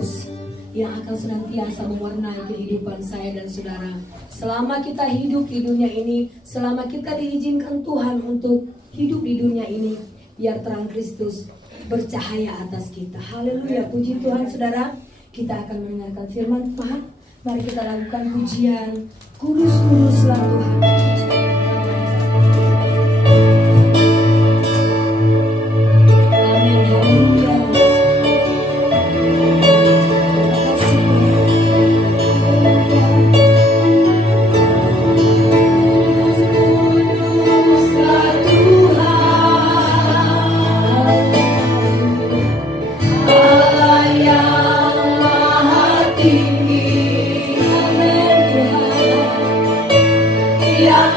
Kristus yang akan senantiasa mewarnai kehidupan saya dan saudara. Selama kita hidup di dunia ini, selama kita diizinkan Tuhan untuk hidup di dunia ini, biar terang Kristus bercahaya atas kita. Haleluya, puji Tuhan saudara. Kita akan mendengarkan firman Tuhan. Mari kita lakukan pujian Kudus Kuduslah Tuhan. Yeah.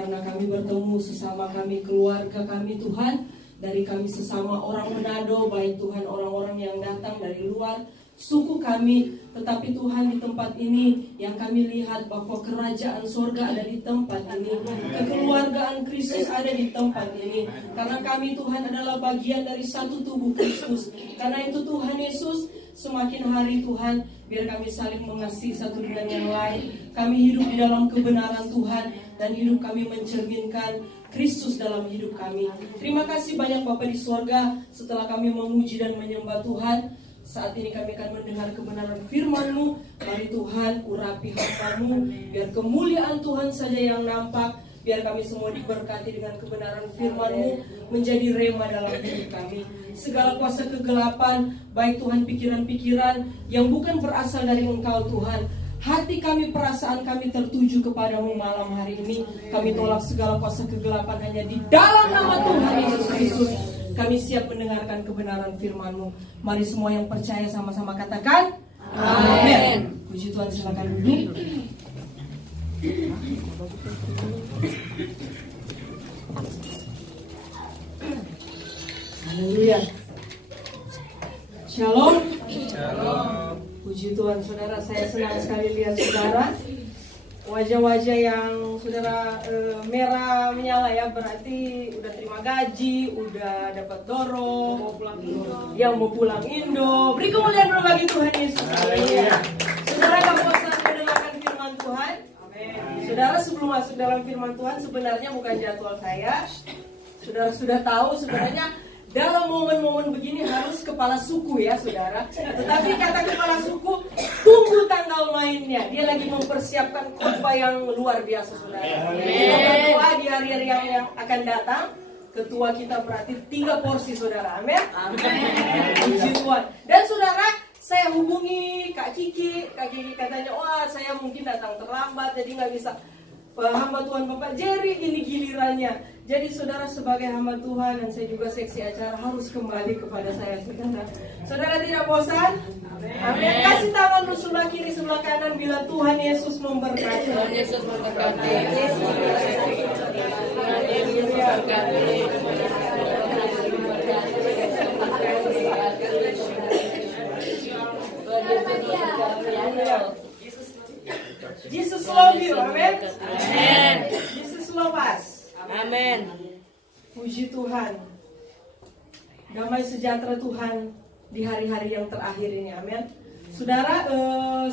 karena kami bertemu sesama kami, keluarga kami Tuhan, dari kami sesama orang Manado, baik Tuhan orang-orang yang datang dari luar suku kami, tetapi Tuhan di tempat ini yang kami lihat bahwa kerajaan sorga ada di tempat ini, kekeluargaan Kristus ada di tempat ini, karena kami Tuhan adalah bagian dari satu tubuh Kristus. Karena itu Tuhan Yesus, semakin hari Tuhan, biar kami saling mengasihi satu dengan yang lain. Kami hidup di dalam kebenaran Tuhan, dan hidup kami mencerminkan Kristus dalam hidup kami. Terima kasih banyak Bapa di sorga. Setelah kami memuji dan menyembah Tuhan, saat ini kami akan mendengar kebenaran firman-Mu. Mari Tuhan urapi hamba-Mu, biar kemuliaan Tuhan saja yang nampak. Biar kami semua diberkati dengan kebenaran firman-Mu, menjadi rema dalam hidup kami. Segala kuasa kegelapan, baik Tuhan pikiran-pikiran yang bukan berasal dari Engkau Tuhan, hati kami, perasaan kami tertuju kepadamu malam hari ini. Kami tolak segala kuasa kegelapan hanya di dalam nama Tuhan Yesus Kristus. Kami siap mendengarkan kebenaran firman-Mu. Mari semua yang percaya sama-sama katakan amin. Puji Tuhan, silakan duduk. Haleluya. Shalom. Shalom. Puji Tuhan, saudara, saya senang sekali lihat saudara. Wajah-wajah yang saudara merah menyala ya, berarti udah terima gaji, udah dapat dorong, yang mau pulang Indo. Beri kemuliaan dulu bagi Tuhan Yesus. Saudara, kamu bosan mendengarkan firman Tuhan? Amin. Saudara, sebelum masuk dalam firman Tuhan, sebenarnya bukan jadwal saya. Saudara sudah tahu sebenarnya dalam momen-momen begini harus kepala suku ya saudara. Tetapi kata kepala suku, tunggu tanggal mainnya. Dia lagi mempersiapkan khotbah yang luar biasa saudara. Ketua di hari-hari yang akan datang. Ketua kita berarti 3 porsi saudara. Amin. Puji Tuhan. Dan saudara, saya hubungi Kak Kiki. Kak Kiki katanya, wah saya mungkin datang terlambat jadi nggak bisa. Hamba Tuhan Bapak Jerry ini gilirannya. Jadi saudara, sebagai hamba Tuhan dan saya juga seksi acara harus kembali kepada saya saudara. Saudara tidak bosan? Amin. Kasih tangan lu sebelah kiri sebelah kanan bila Tuhan Yesus memberkati. Tuhan Yesus memberkati. Jesus love you, amen. Amen. Jesus love us, amen. Puji Tuhan. Damai sejahtera Tuhan di hari-hari yang terakhir ini, amin. Saudara,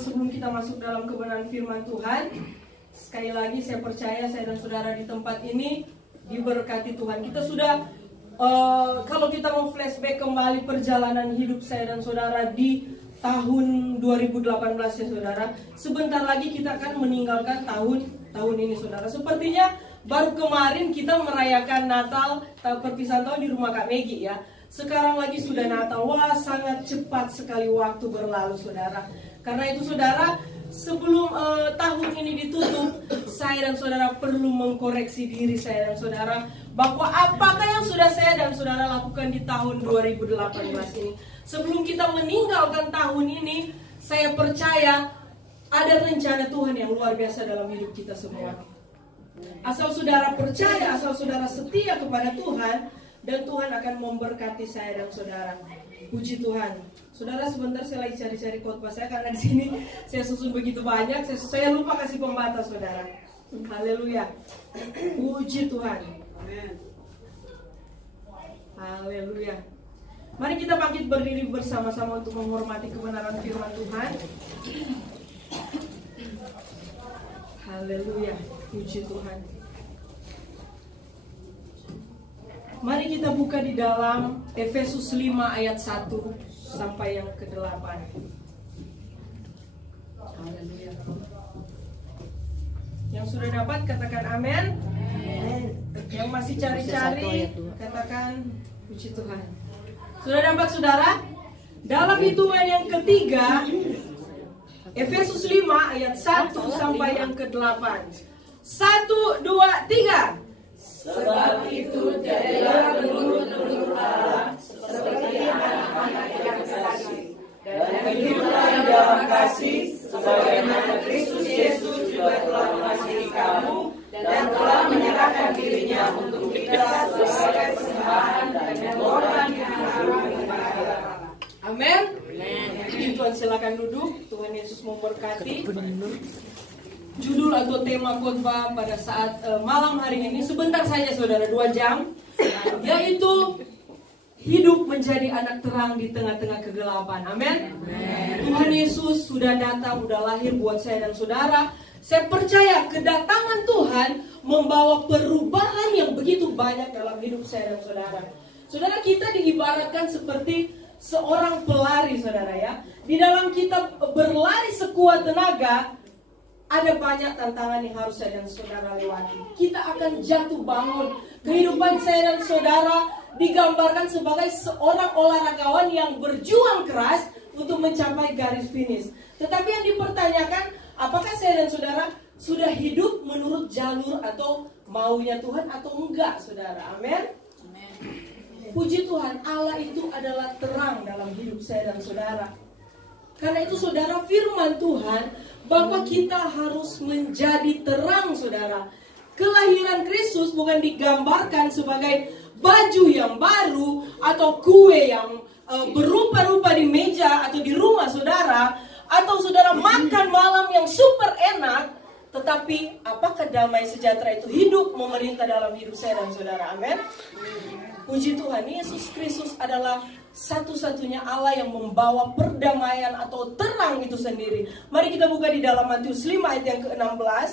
sebelum kita masuk dalam kebenaran firman Tuhan, sekali lagi saya percaya saya dan saudara di tempat ini diberkati Tuhan. Kita sudah, kalau kita mau flashback kembali perjalanan hidup saya dan saudara di tahun 2018 ya saudara. Sebentar lagi kita akan meninggalkan tahun ini saudara. Sepertinya baru kemarin kita merayakan Natal, perpisahan tahun di rumah Kak Megi ya. Sekarang lagi sudah Natal. Wah, sangat cepat sekali waktu berlalu saudara. Karena itu saudara, sebelum tahun ini ditutup, saya dan saudara perlu mengkoreksi diri saya dan saudara bahwa apakah yang sudah saya dan saudara lakukan di tahun 2018 ini. Sebelum kita meninggalkan tahun ini, saya percaya ada rencana Tuhan yang luar biasa dalam hidup kita semua. Asal saudara percaya, asal saudara setia kepada Tuhan, dan Tuhan akan memberkati saya dan saudara. Puji Tuhan. Saudara, sebentar saya lagi cari-cari khotbah saya karena di sini saya susun begitu banyak, saya lupa kasih pembatas saudara. Haleluya. Puji Tuhan. Haleluya. Mari kita bangkit berdiri bersama-sama untuk menghormati kebenaran firman Tuhan. Haleluya. Puji Tuhan. Mari kita buka di dalam Efesus 5 ayat 1 sampai yang ke-8. Haleluya. Yang sudah dapat katakan amin. Yang masih cari-cari katakan puji Tuhan. Sudah dapat saudara? Dalam hitungan yang ketiga, Efesus 5 ayat 1 sampai yang ke-8. 1, 2, 3. Sebab itu jadilah menurut Allah seperti anak-anak yang kasih, dan hiduplah dalam kasih sebagaimana Kristus Yesus juga telah mengasihi kamu dan telah menyerahkan untuk kita sebagai persembahan dan korban yang Amin. Tuhan silakan duduk. Tuhan Yesus memberkati. Judul atau tema khotbah pada saat malam hari ini sebentar saja saudara, 2 jam, yaitu hidup menjadi anak terang di tengah-tengah kegelapan. Amin. Tuhan Yesus sudah datang, sudah lahir buat saya dan saudara. Saya percaya kedatangan Tuhan membawa perubahan yang begitu banyak dalam hidup saya dan saudara. Saudara, kita diibaratkan seperti seorang pelari, saudara ya. Di dalam kita berlari sekuat tenaga, ada banyak tantangan yang harus saya dan saudara lewati. Kita akan jatuh bangun. Kehidupan saya dan saudara digambarkan sebagai seorang olahragawan yang berjuang keras untuk mencapai garis finish. Tetapi yang dipertanyakan, apakah saya dan saudara sudah hidup menurut jalur atau maunya Tuhan atau enggak, saudara? Amin. Puji Tuhan, Allah itu adalah terang dalam hidup saya dan saudara. Karena itu saudara, firman Tuhan bahwa kita harus menjadi terang, saudara. Kelahiran Kristus bukan digambarkan sebagai baju yang baru atau kue yang berupa-rupa di meja atau di rumah saudara, atau saudara makan malam yang super enak. Tetapi apakah damai sejahtera itu hidup memerintah dalam hidup saya dan saudara? Amin. Puji Tuhan, Yesus Kristus adalah satu-satunya Allah yang membawa perdamaian atau terang itu sendiri. Mari kita buka di dalam Matius 5 ayat yang ke-16.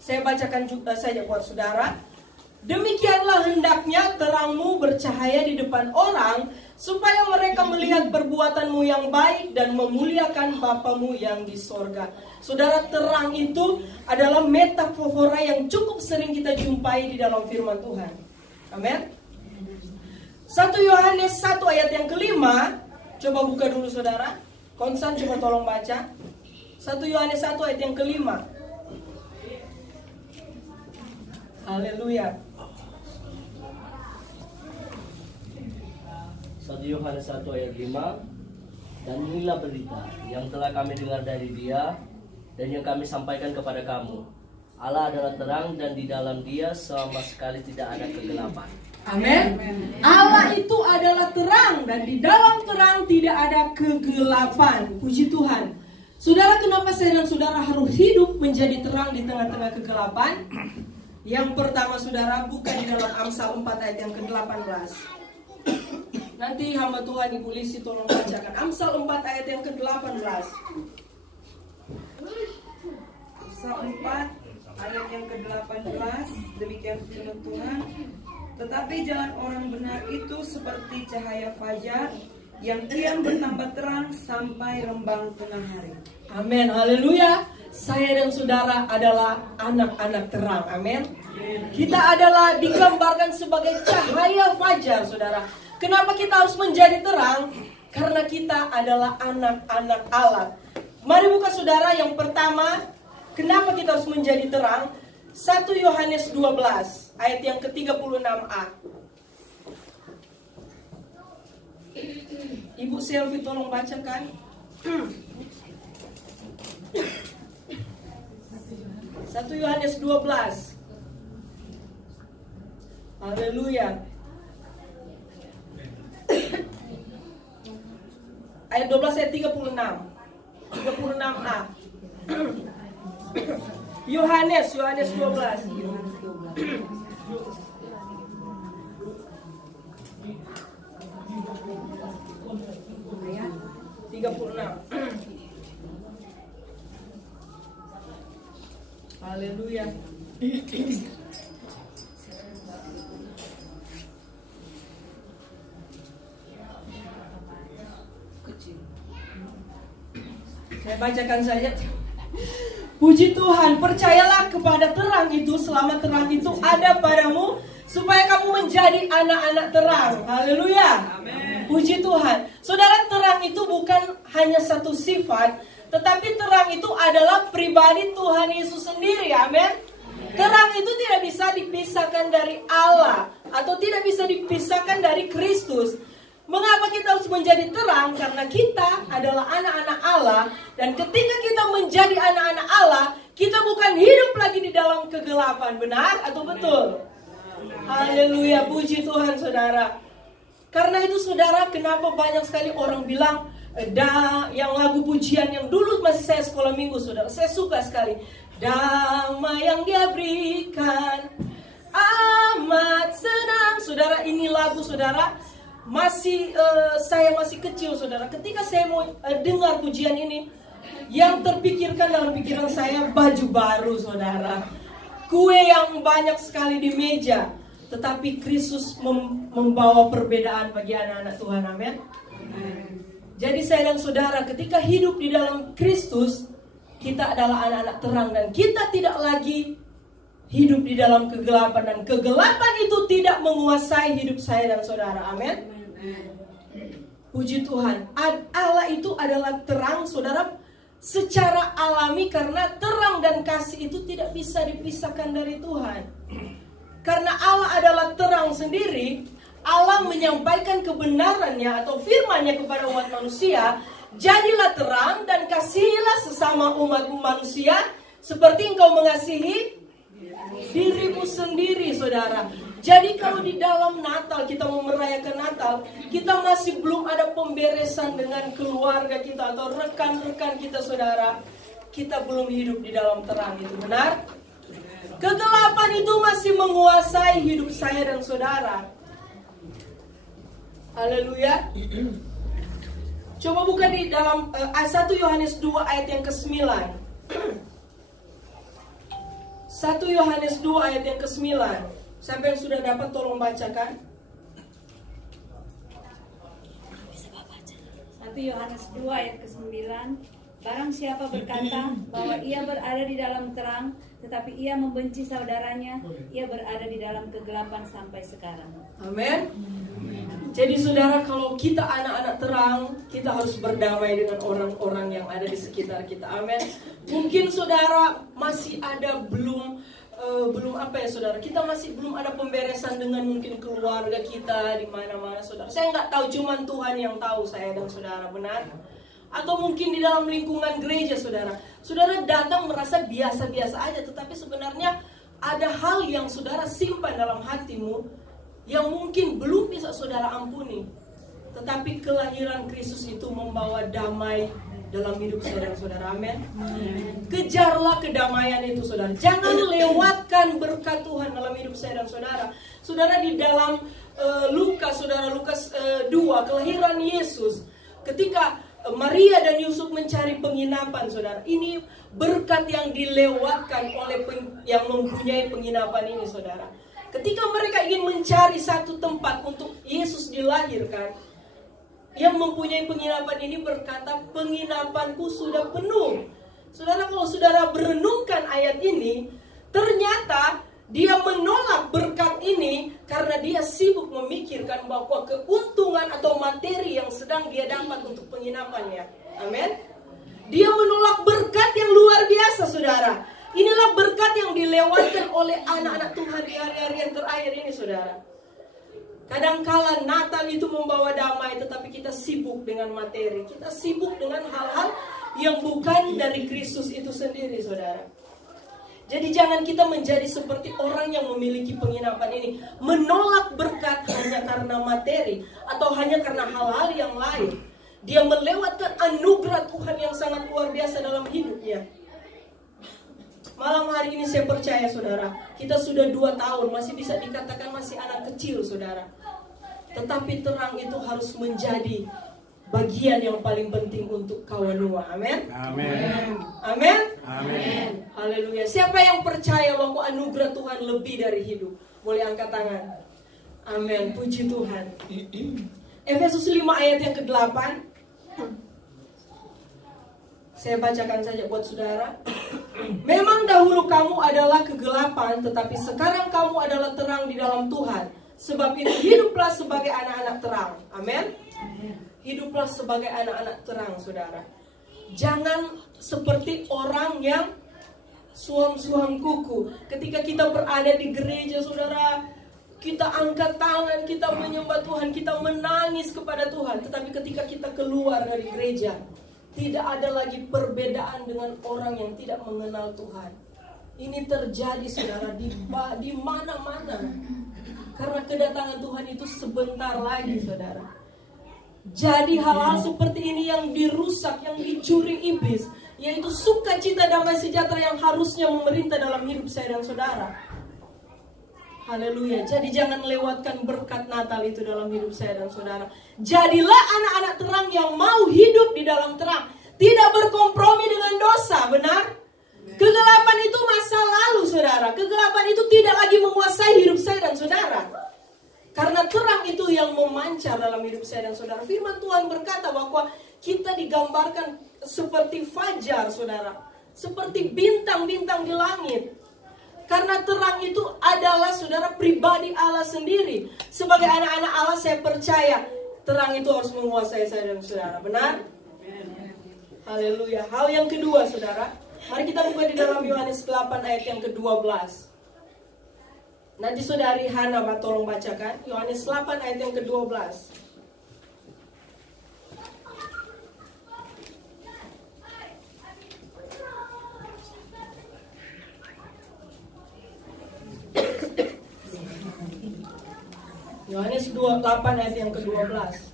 Saya bacakan juga saja buat saudara. Demikianlah hendaknya terangmu bercahaya di depan orang, supaya mereka melihat perbuatanmu yang baik dan memuliakan Bapamu yang di sorga. Saudara, terang itu adalah metafora yang cukup sering kita jumpai di dalam firman Tuhan. Amin. 1 Yohanes 1 ayat yang ke-5. Coba buka dulu saudara. Konsan coba tolong baca 1 Yohanes 1 ayat yang ke-5. Haleluya. 1 Yohanes 1 ayat 5. Dan inilah berita yang telah kami dengar dari Dia dan yang kami sampaikan kepada kamu. Allah adalah terang dan di dalam Dia sama sekali tidak ada kegelapan. Amin. Allah itu adalah terang dan di dalam terang tidak ada kegelapan. Puji Tuhan. Saudara, kenapa saya dan saudara harus hidup menjadi terang di tengah-tengah kegelapan? Yang pertama saudara, buka di dalam Amsal 4 ayat yang ke-18. Nanti hamba Tuhan Ibu Lisi tolong bacakan Amsal 4 ayat yang ke-18. Amsal 4 ayat yang ke-18, demikian firman Tuhan. Tetapi jalan orang benar itu seperti cahaya fajar yang kian bertambah terang sampai rembang tengah hari. Amin, haleluya. Saya dan saudara adalah anak-anak terang, amin. Kita adalah digambarkan sebagai cahaya fajar, saudara. Kenapa kita harus menjadi terang? Karena kita adalah anak-anak Allah. Mari buka saudara yang pertama. Kenapa kita harus menjadi terang? 1 Yohanes 12 ayat yang ke-36a. Ibu Selvi tolong bacakan. 1 Yohanes 12. Haleluya. Ayat 12 ayat 36. 36a. Yohanes 12. Ayat 36. Haleluya. Saya bacakan saja. Puji Tuhan, percayalah kepada terang itu selama terang itu ada padamu, supaya kamu menjadi anak-anak terang. Haleluya. Amen. Puji Tuhan. Saudara, terang itu bukan hanya satu sifat, tetapi terang itu adalah pribadi Tuhan Yesus sendiri. Amin. Terang itu tidak bisa dipisahkan dari Allah atau tidak bisa dipisahkan dari Kristus. Mengapa kita harus menjadi terang? Karena kita adalah anak-anak Allah. Dan ketika kita menjadi anak-anak Allah, kita bukan hidup lagi di dalam kegelapan. Benar atau betul? Haleluya, puji Tuhan saudara. Karena itu saudara, kenapa banyak sekali orang bilang, yang lagu pujian yang dulu masih saya sekolah minggu saudara, saya suka sekali. Damai yang Dia berikan amat senang. Saudara, ini lagu saudara, saya masih kecil saudara. Ketika saya mau dengar pujian ini, yang terpikirkan dalam pikiran saya baju baru saudara, kue yang banyak sekali di meja. Tetapi Kristus membawa perbedaan bagi anak-anak Tuhan, amin. Jadi saya dan saudara, ketika hidup di dalam Kristus, kita adalah anak-anak terang. Dan kita tidak lagi hidup di dalam kegelapan. Dan kegelapan itu tidak menguasai hidup saya dan saudara, amin. Puji Tuhan. Allah itu adalah terang saudara, secara alami. Karena terang dan kasih itu tidak bisa dipisahkan dari Tuhan. Karena Allah adalah terang sendiri, Allah menyampaikan kebenarannya atau firman-Nya kepada umat manusia. Jadilah terang dan kasihilah sesama umat manusia seperti engkau mengasihi dirimu sendiri, saudara. Jadi kalau di dalam Natal, kita mau merayakan Natal, kita masih belum ada pemberesan dengan keluarga kita atau rekan-rekan kita, saudara. Kita belum hidup di dalam terang, itu benar? Kegelapan itu masih menguasai hidup saya dan saudara. Haleluya. Coba buka di dalam 1 Yohanes 2 ayat yang ke-9. 1 Yohanes 2 ayat yang ke-9. Siapa yang sudah dapat tolong bacakan. 1 Yohanes 2 ayat ke-9. Barang siapa berkata bahwa ia berada di dalam terang, tetapi ia membenci saudaranya, ia berada di dalam kegelapan sampai sekarang. Amin. Jadi saudara, kalau kita anak-anak terang, kita harus berdamai dengan orang-orang yang ada di sekitar kita. Amin. Mungkin saudara masih ada belum apa ya saudara, kita masih belum ada pemberesan dengan mungkin keluarga kita di mana-mana saudara. Saya nggak tahu, cuman Tuhan yang tahu saya dan saudara, benar? Atau mungkin di dalam lingkungan gereja saudara, saudara datang merasa biasa-biasa aja, tetapi sebenarnya ada hal yang saudara simpan dalam hatimu yang mungkin belum bisa saudara ampuni. Tetapi kelahiran Kristus itu membawa damai dalam hidup saudara, saudara, amin. Kejarlah kedamaian itu saudara. Jangan lewatkan berkat Tuhan dalam hidup saya dan saudara. Saudara, di dalam Lukas 2, kelahiran Yesus, ketika Maria dan Yusuf mencari penginapan, saudara. Ini berkat yang dilewatkan oleh yang mempunyai penginapan ini, saudara. Ketika mereka ingin mencari satu tempat untuk Yesus dilahirkan, yang mempunyai penginapan ini berkata, penginapanku sudah penuh. Saudara, kalau saudara berenungkan ayat ini, ternyata dia menolak berkat ini karena dia sibuk memikirkan bahwa keuntungan atau materi yang sedang dia dapat untuk penginapannya. Amin. Dia menolak berkat yang luar biasa, saudara. Inilah berkat yang dilewatkan oleh anak-anak Tuhan di hari-hari yang terakhir ini, saudara. Kadangkala Natal itu membawa damai, tetapi kita sibuk dengan materi. Kita sibuk dengan hal-hal yang bukan dari Kristus itu sendiri, saudara. Jadi jangan kita menjadi seperti orang yang memiliki penginapan ini, menolak berkat hanya karena materi atau hanya karena hal-hal yang lain. Dia melewatkan anugerah Tuhan yang sangat luar biasa dalam hidupnya. Malam hari ini saya percaya saudara, kita sudah 2 tahun, masih bisa dikatakan masih anak kecil saudara. Tetapi terang itu harus menjadi bagian yang paling penting untuk kawan Noah. Amin. Amin. Amin. Amin. Haleluya. Siapa yang percaya bahwa anugerah Tuhan lebih dari hidup? Boleh angkat tangan. Amin. Puji Tuhan. Efesus 5 ayat yang ke-8. Saya bacakan saja buat saudara. Memang dahulu kamu adalah kegelapan, tetapi sekarang kamu adalah terang di dalam Tuhan. Sebab itu hiduplah sebagai anak-anak terang. Amin. Hiduplah sebagai anak-anak terang, saudara. Jangan seperti orang yang suam-suam kuku. Ketika kita berada di gereja, saudara, kita angkat tangan, kita menyembah Tuhan, kita menangis kepada Tuhan. Tetapi ketika kita keluar dari gereja, tidak ada lagi perbedaan dengan orang yang tidak mengenal Tuhan. Ini terjadi saudara di mana-mana. Karena kedatangan Tuhan itu sebentar lagi saudara. Jadi hal-hal seperti ini yang dirusak, yang dicuri iblis, yaitu sukacita damai sejahtera yang harusnya memerintah dalam hidup saya dan saudara. Haleluya. Jadi jangan lewatkan berkat Natal itu dalam hidup saya dan saudara. Jadilah anak-anak terang yang mau hidup di dalam terang, tidak berkompromi dengan dosa, benar? Kegelapan itu masa lalu saudara. Kegelapan itu tidak lagi menguasai hidup saya dan saudara. Karena terang itu yang memancar dalam hidup saya dan saudara. Firman Tuhan berkata bahwa kita digambarkan seperti fajar saudara. Seperti bintang-bintang di langit. Karena terang itu adalah saudara pribadi Allah sendiri. Sebagai anak-anak Allah saya percaya terang itu harus menguasai saya dan saudara. Benar? Haleluya. Hal yang kedua saudara. Mari kita buka di dalam Yohanes 8 ayat yang ke-12. Nanti saudari Hana tolong bacakan Yohanes 8 ayat yang ke-12. Yohanes 8 ayat yang ke-12.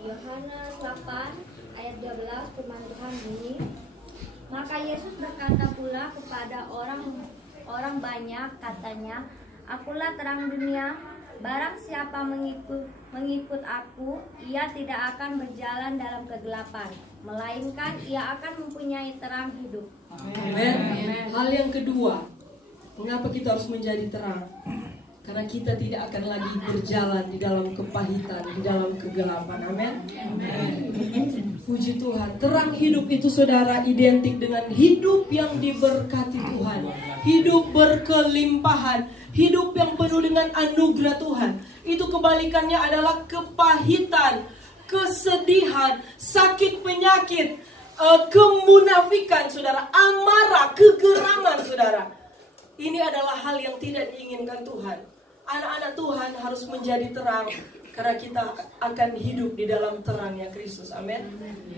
Yohanes 8 ayat 12 firman Tuhan bunyi, maka Yesus berkata pula kepada orang banyak, katanya, akulah terang dunia, barang siapa mengikut aku, ia tidak akan berjalan dalam kegelapan, melainkan ia akan mempunyai terang hidup. Amin. Hal yang kedua, mengapa kita harus menjadi terang? Karena kita tidak akan lagi berjalan di dalam kepahitan, di dalam kegelapan. Amin. Puji Tuhan. Terang hidup itu saudara identik dengan hidup yang diberkati Tuhan. Hidup berkelimpahan. Hidup yang penuh dengan anugerah Tuhan. Itu kebalikannya adalah kepahitan, kesedihan, sakit penyakit, kemunafikan saudara, amarah, kegeraman saudara. Ini adalah hal yang tidak diinginkan Tuhan. Anak-anak Tuhan harus menjadi terang karena kita akan hidup di dalam terangnya Kristus. Amin.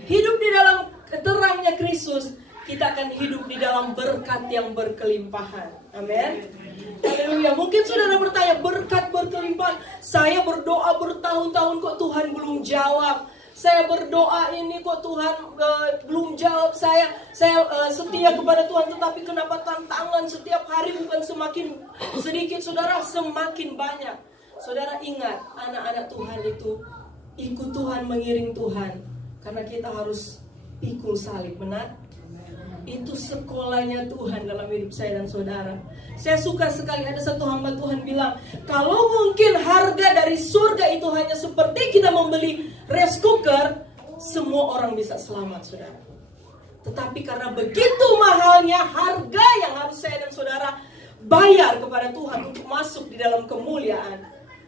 Hidup di dalam terangnya Kristus, kita akan hidup di dalam berkat yang berkelimpahan. Amin. Haleluya. Mungkin saudara bertanya, berkat berkelimpahan, saya berdoa bertahun-tahun kok Tuhan belum jawab. Saya berdoa ini kok Tuhan belum jawab. Saya setia kepada Tuhan, tetapi kenapa tantangan setiap hari bukan semakin sedikit saudara, semakin banyak. Saudara ingat, anak-anak Tuhan itu ikut Tuhan, mengiring Tuhan. Karena kita harus pikul salib, benar? Itu sekolahnya Tuhan dalam hidup saya dan saudara. Saya suka sekali ada satu hamba Tuhan bilang, kalau mungkin harga dari surga itu hanya seperti kita membeli rice cooker, semua orang bisa selamat saudara. Tetapi karena begitu mahalnya harga yang harus saya dan saudara bayar kepada Tuhan untuk masuk di dalam kemuliaan,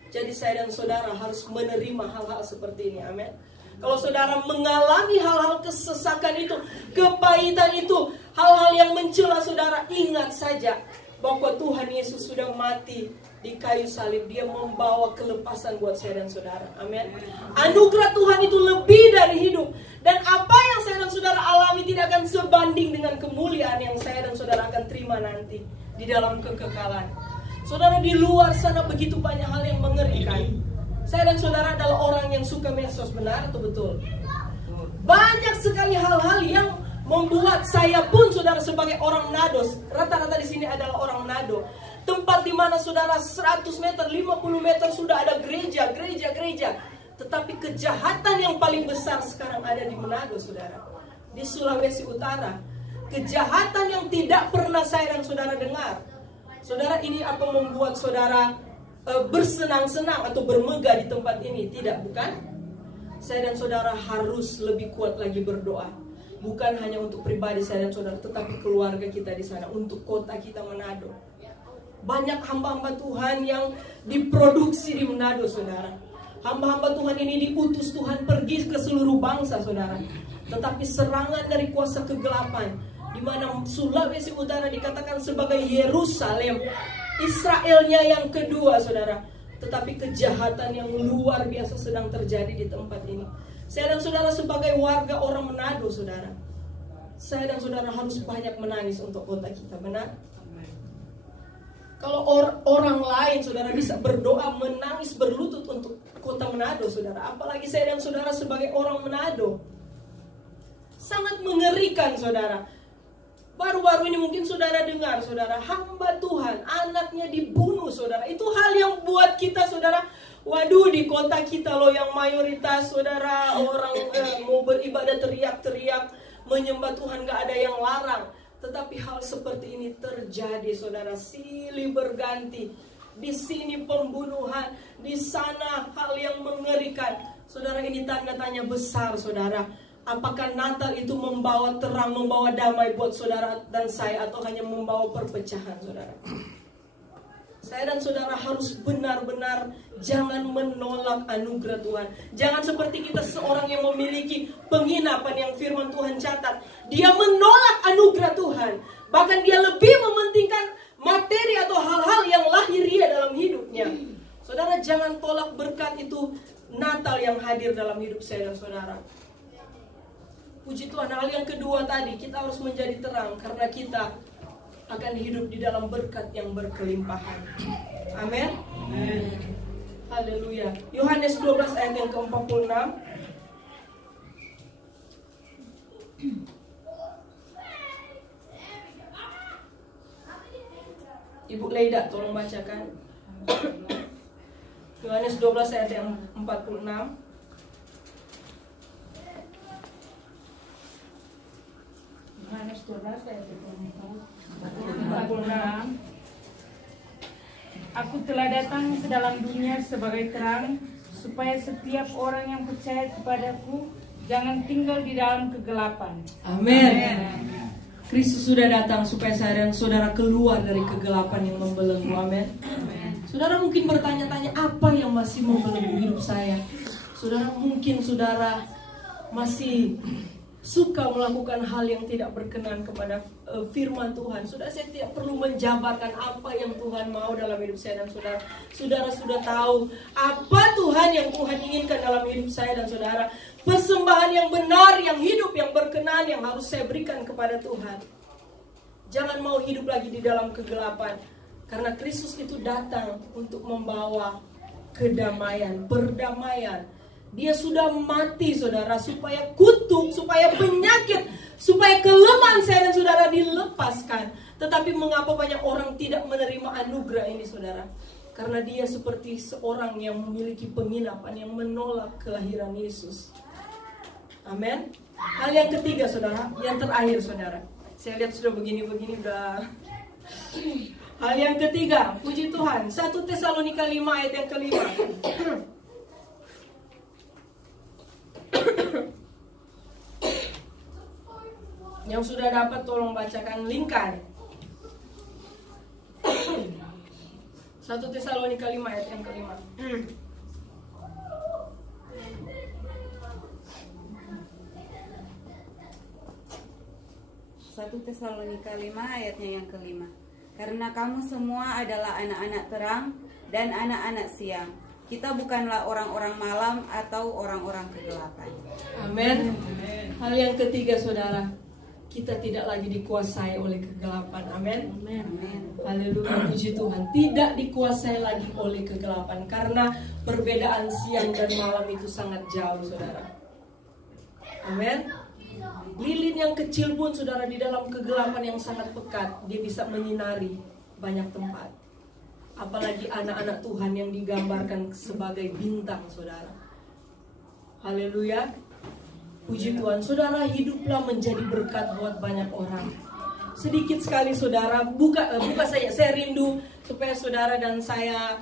jadi saya dan saudara harus menerima hal-hal seperti ini. Amin. Kalau saudara mengalami hal-hal kesesakan itu, kepahitan itu, hal-hal yang mencela saudara, ingat saja bahwa Tuhan Yesus sudah mati di kayu salib. Dia membawa kelepasan buat saya dan saudara. Amin. Anugerah Tuhan itu lebih dari hidup. Dan apa yang saya dan saudara alami tidak akan sebanding dengan kemuliaan yang saya dan saudara akan terima nanti di dalam kekekalan. Saudara, di luar sana begitu banyak hal yang mengerikan. Saya dan saudara adalah orang yang suka medsos, benar atau betul? Banyak sekali hal-hal yang membuat saya pun saudara sebagai orang Manado, rata-rata di sini adalah orang Manado. Tempat di mana saudara 100 meter, 50 meter sudah ada gereja. Tetapi kejahatan yang paling besar sekarang ada di Manado saudara. Di Sulawesi Utara. Kejahatan yang tidak pernah saya dan saudara dengar. Saudara, ini apa membuat saudara bersenang-senang atau bermegah di tempat ini? Tidak, bukan? Saya dan saudara harus lebih kuat lagi berdoa. Bukan hanya untuk pribadi saya dan saudara, tetapi keluarga kita di sana, untuk kota kita Manado. Banyak hamba-hamba Tuhan yang diproduksi di Manado, saudara. Hamba-hamba Tuhan ini diutus Tuhan pergi ke seluruh bangsa, saudara. Tetapi serangan dari kuasa kegelapan, di mana Sulawesi Utara dikatakan sebagai Yerusalem, Israelnya yang kedua, saudara. Tetapi kejahatan yang luar biasa sedang terjadi di tempat ini. Saya dan saudara sebagai warga orang Manado, saudara, saya dan saudara harus banyak menangis untuk kota kita, benar? Kalau orang lain, saudara, bisa berdoa, menangis, berlutut untuk kota Manado, saudara, apalagi saya dan saudara sebagai orang Manado. Sangat mengerikan, saudara. Baru-baru ini mungkin saudara dengar, saudara, hamba Tuhan, anaknya dibunuh, saudara. Itu hal yang buat kita, saudara, waduh, di kota kita loh yang mayoritas, saudara, orang mau beribadah teriak-teriak, menyembah Tuhan, gak ada yang larang. Tetapi hal seperti ini terjadi, saudara, silih berganti. Di sini pembunuhan, di sana hal yang mengerikan. Saudara, ini tanda tanya besar, saudara. Apakah Natal itu membawa terang, membawa damai buat saudara dan saya, atau hanya membawa perpecahan, saudara? Saya dan saudara harus benar-benar jangan menolak anugerah Tuhan. Jangan seperti kita seorang yang memiliki penginapan yang firman Tuhan catat. Dia menolak anugerah Tuhan. Bahkan dia lebih mementingkan materi atau hal-hal yang lahiriah dalam hidupnya. Saudara, jangan tolak berkat itu, Natal yang hadir dalam hidup saya dan saudara. Puji Tuhan, hal yang kedua tadi, kita harus menjadi terang karena kita akan hidup di dalam berkat yang berkelimpahan. Amin. Haleluya. Yohanes 12 ayat yang ke-46. Ibu Leida tolong bacakan. Yohanes 12 ayat yang 46. Yohanes 12 ayat 46. Aku telah datang ke dalam dunia sebagai terang, supaya setiap orang yang percaya kepadaku jangan tinggal di dalam kegelapan. Amin. Kristus sudah datang supaya saya dan saudara keluar dari kegelapan yang membelenggu. Amin. Saudara mungkin bertanya-tanya, apa yang masih membelenggu hidup saya? Saudara mungkin saudara masih suka melakukan hal yang tidak berkenan kepada firman Tuhan. Saudara, saya tidak perlu menjabarkan apa yang Tuhan mau dalam hidup saya dan saudara. Saudara sudah tahu apa Tuhan yang Tuhan inginkan dalam hidup saya dan saudara. Persembahan yang benar, yang hidup, yang berkenan, yang harus saya berikan kepada Tuhan. Jangan mau hidup lagi di dalam kegelapan. Karena Kristus itu datang untuk membawa kedamaian, perdamaian. Dia sudah mati, saudara, supaya kutuk, supaya penyakit, supaya kelemahan saya dan saudara dilepaskan. Tetapi mengapa banyak orang tidak menerima anugerah ini, saudara? Karena dia seperti seorang yang memiliki penginapan, yang menolak kelahiran Yesus. Amin. Hal yang ketiga, saudara, yang terakhir, saudara. Saya lihat sudah begini-begini udah. Hal yang ketiga, puji Tuhan, 1 Tesalonika 5 ayat yang ke-5. Yang sudah dapat tolong bacakan lingkar. 1 Tesalonika 5 ayat yang ke-5. 1 Tesalonika 5 ayatnya yang ke-5. Karena kamu semua adalah anak-anak terang dan anak-anak siang. Kita bukanlah orang-orang malam atau orang-orang kegelapan. Amin. Hal yang ketiga, saudara, kita tidak lagi dikuasai oleh kegelapan. Amin. Haleluya, puji Tuhan. Tidak dikuasai lagi oleh kegelapan, karena perbedaan siang dan malam itu sangat jauh, saudara. Amin. Lilin yang kecil pun, saudara, di dalam kegelapan yang sangat pekat, dia bisa menyinari banyak tempat. Apalagi anak-anak Tuhan yang digambarkan sebagai bintang, saudara. Haleluya. Puji Tuhan. Saudara, hiduplah menjadi berkat buat banyak orang. Sedikit sekali, saudara, buka saya rindu supaya saudara dan saya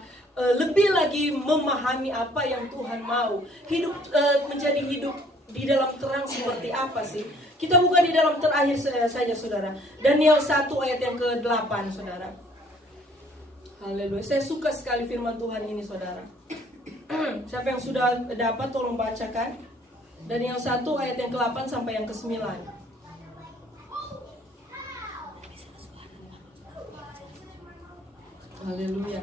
lebih lagi memahami apa yang Tuhan mau. Hidup menjadi hidup di dalam terang seperti apa sih? Kita buka di dalam terakhir saja, saudara. Daniel 1 ayat yang ke-8, saudara. Haleluya. Saya suka sekali firman Tuhan ini, saudara. Siapa yang sudah dapat tolong bacakan. Dan yang satu ayat yang ke-8 sampai yang ke-9. Haleluya.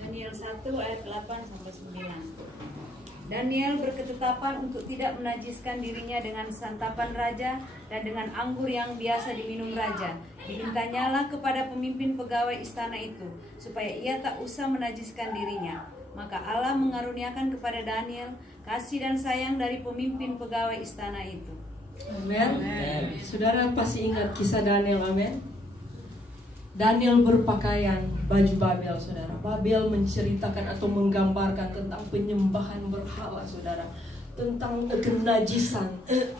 Daniel 1 ayat 8 sampai 9. Daniel berketetapan untuk tidak menajiskan dirinya dengan santapan raja dan dengan anggur yang biasa diminum raja. Dimintanyalah kepada pemimpin pegawai istana itu supaya ia tak usah menajiskan dirinya. Maka Allah mengaruniakan kepada Daniel kasih dan sayang dari pemimpin pegawai istana itu. Amin. Saudara pasti ingat kisah Daniel, amin. Daniel berpakaian baju Babel, saudara. Babel menceritakan atau menggambarkan tentang penyembahan berhala, saudara. Tentang kenajisan,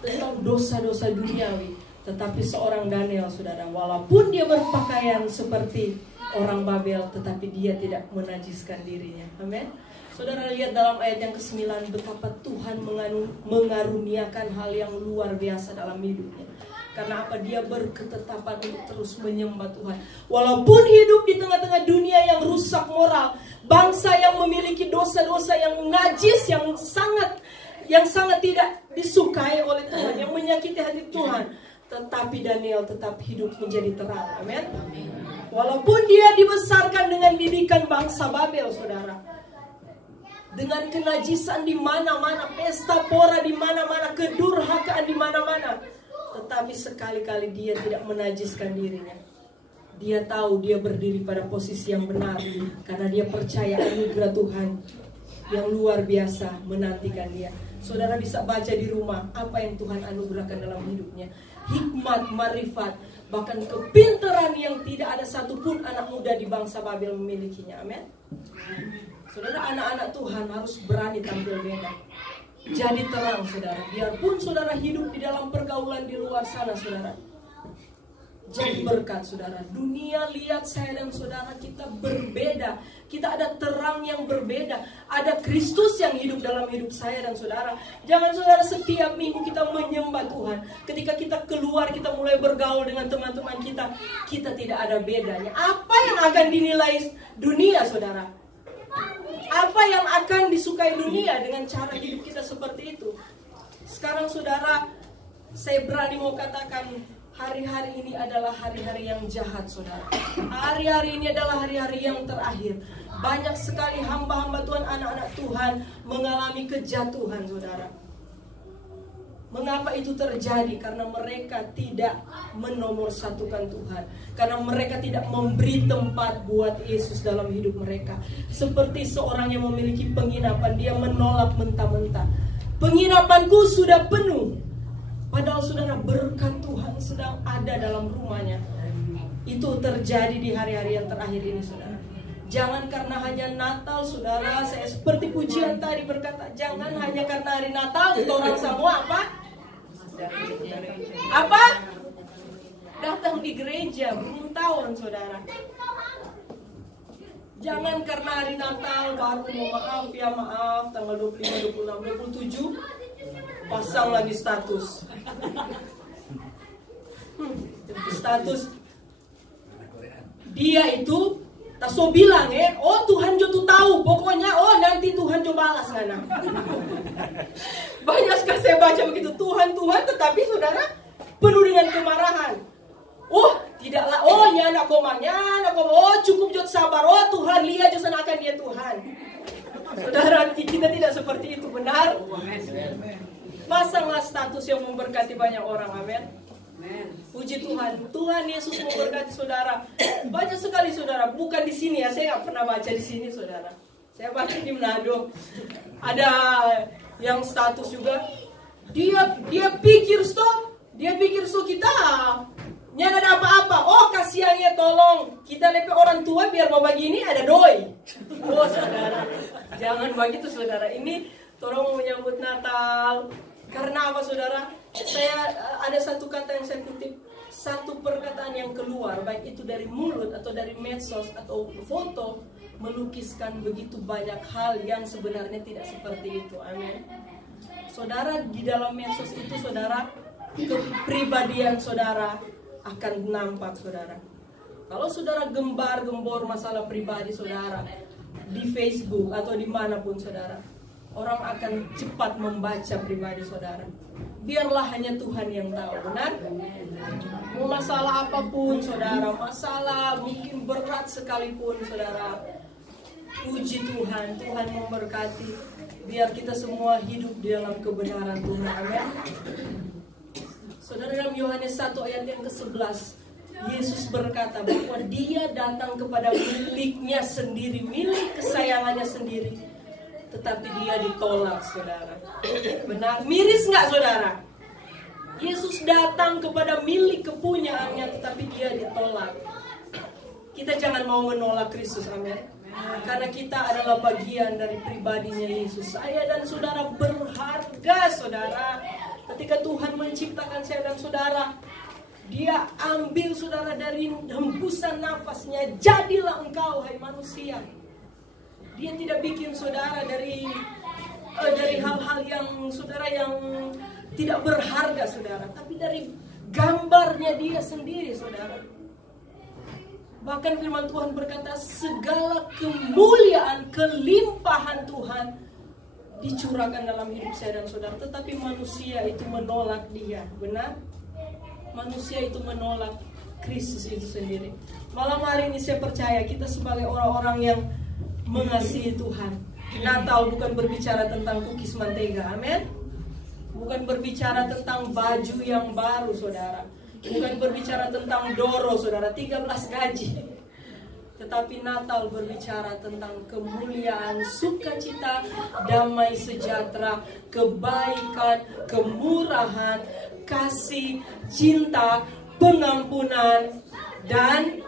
tentang dosa-dosa duniawi. Tetapi seorang Daniel, saudara, walaupun dia berpakaian seperti orang Babel, tetapi dia tidak menajiskan dirinya. Amin. Saudara lihat dalam ayat yang ke-9 betapa Tuhan mengaruniakan hal yang luar biasa dalam hidupnya. Karena apa? Dia berketetapan untuk terus menyembah Tuhan. Walaupun hidup di tengah-tengah dunia yang rusak moral, bangsa yang memiliki dosa-dosa yang najis, yang sangat tidak disukai oleh Tuhan, yang menyakiti hati Tuhan, tetapi Daniel tetap hidup menjadi terang. Amin. Walaupun dia dibesarkan dengan didikan bangsa Babel, saudara, dengan kenajisan di mana-mana, pesta pora di mana-mana, kedurhakaan di mana-mana, tetapi sekali-kali dia tidak menajiskan dirinya. Dia tahu dia berdiri pada posisi yang benar karena dia percaya anugerah Tuhan yang luar biasa menantikan dia. Saudara bisa baca di rumah apa yang Tuhan anugerahkan dalam hidupnya. Hikmat, marifat, bahkan kepintaran yang tidak ada satupun anak muda di bangsa Babel memilikinya. Amin. Saudara, anak-anak Tuhan harus berani tampil beda. Jadi terang, saudara. Biarpun saudara hidup di dalam pergaulan di luar sana, saudara, jadi berkat, saudara. Dunia lihat saya dan saudara, kita berbeda. Kita ada terang yang berbeda. Ada Kristus yang hidup dalam hidup saya dan saudara. Jangan saudara setiap minggu kita menyembah Tuhan. Ketika kita keluar, kita mulai bergaul dengan teman-teman kita, kita tidak ada bedanya. Apa yang akan dinilai dunia, saudara? Apa yang akan disukai dunia dengan cara hidup kita seperti itu? Sekarang saudara, saya berani mau katakan, hari-hari ini adalah hari-hari yang jahat, saudara. Hari-hari ini adalah hari-hari yang terakhir. Banyak sekali hamba-hamba Tuhan, anak-anak Tuhan mengalami kejatuhan, saudara. Mengapa itu terjadi? Karena mereka tidak menomorsatukan Tuhan. Karena mereka tidak memberi tempat buat Yesus dalam hidup mereka. Seperti seorang yang memiliki penginapan, dia menolak mentah-mentah. Penginapanku sudah penuh. Padahal saudara, berkat Tuhan sedang ada dalam rumahnya. Itu terjadi di hari-hari yang terakhir ini, saudara. Jangan karena hanya Natal, saudara, saya seperti pujian tadi berkata, jangan hanya karena hari Natal orang semua apa? Datang di gereja bertahun, saudara. Jangan karena hari Natal baru mau maaf, ya maaf, tanggal 25, 26, 27 pasang lagi status. Status dia itu tak so bilang oh Tuhan jo tuh tahu, pokoknya nanti Tuhan coba balas ngana. Banyak sekali saya baca begitu, Tuhan, tetapi saudara penuh dengan kemarahan. Tidaklah, nyana komanya, cukup jod sabar, Tuhan lihat jo akan dia Tuhan. Saudara, kita tidak seperti itu, benar? Pasanglah status yang memberkati banyak orang, amin. Puji Tuhan, Tuhan Yesus memberkati saudara. Banyak sekali saudara, bukan di sini ya, saya nggak pernah baca di sini saudara. Saya baca di Manado. Ada yang status juga. Dia pikir kita nyana ada apa-apa. Kasihannya tolong kita lepe orang tua biar mau bagi ini ada doi. Saudara, jangan begitu saudara. Ini tolong menyambut Natal. Karena apa saudara? Saya ada satu kata yang saya kutip, satu perkataan yang keluar, baik itu dari mulut atau dari medsos atau foto, melukiskan begitu banyak hal yang sebenarnya tidak seperti itu. Amin. Saudara, di dalam medsos itu saudara, kepribadian saudara akan nampak saudara. Kalau saudara gembar-gembor masalah pribadi saudara di Facebook atau dimanapun saudara, orang akan cepat membaca pribadi saudara. Biarlah hanya Tuhan yang tahu, benar? Mau masalah apapun saudara, masalah mungkin berat sekalipun saudara, puji Tuhan, Tuhan memberkati. Biar kita semua hidup di dalam kebenaran Tuhan, amin. Saudara, dalam Yohanes 1 ayat yang ke-11, Yesus berkata bahwa dia datang kepada miliknya sendiri, milik kesayangannya sendiri, tetapi dia ditolak, saudara. Benar? Miris nggak, saudara? Yesus datang kepada milik kepunyaannya, tetapi dia ditolak. Kita jangan mau menolak Kristus, amin. Karena kita adalah bagian dari pribadinya Yesus. Saya dan saudara berharga, saudara. Ketika Tuhan menciptakan saya dan saudara, Dia ambil saudara dari hembusan nafasnya. Jadilah engkau, hai manusia. Dia tidak bikin saudara dari hal-hal yang saudara yang tidak berharga, saudara, tapi dari gambarnya Dia sendiri, saudara. Bahkan firman Tuhan berkata, segala kemuliaan, kelimpahan Tuhan dicurahkan dalam hidup saya dan saudara. Tetapi manusia itu menolak Dia, benar? Manusia itu menolak Kristus itu sendiri. Malam hari ini saya percaya kita sebagai orang-orang yang mengasihi Tuhan. Natal bukan berbicara tentang kukis mentega, amin. Bukan berbicara tentang baju yang baru, saudara. Bukan berbicara tentang doro, saudara, 13 gaji. Tetapi Natal berbicara tentang kemuliaan, sukacita, damai sejahtera, kebaikan, kemurahan, kasih, cinta, pengampunan, dan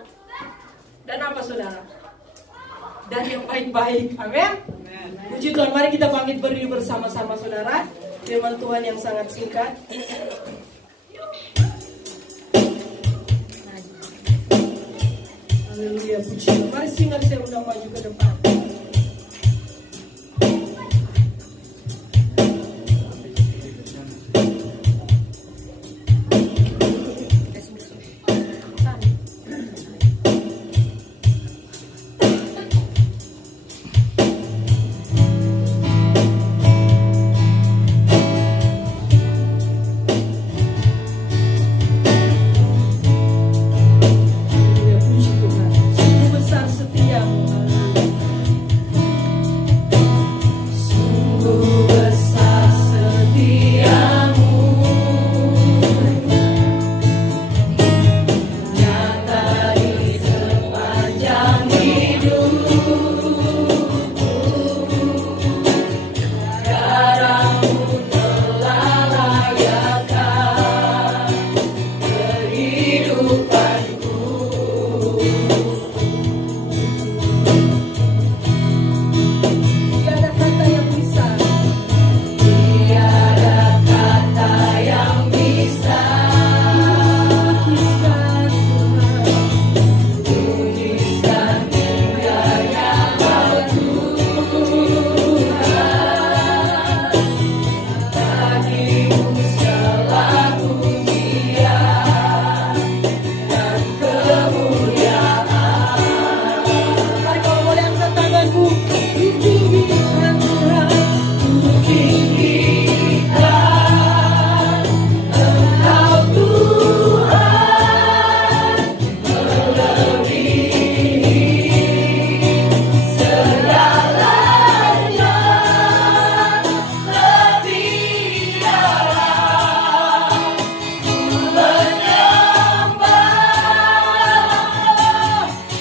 apa, saudara? Dan yang baik-baik, amin. Puji Tuhan, mari kita bangkit berdiri bersama-sama, saudara. Firman Tuhan yang sangat singkat. Haleluya, puji Tuhan. Mari singkat, saya undang maju ke depan.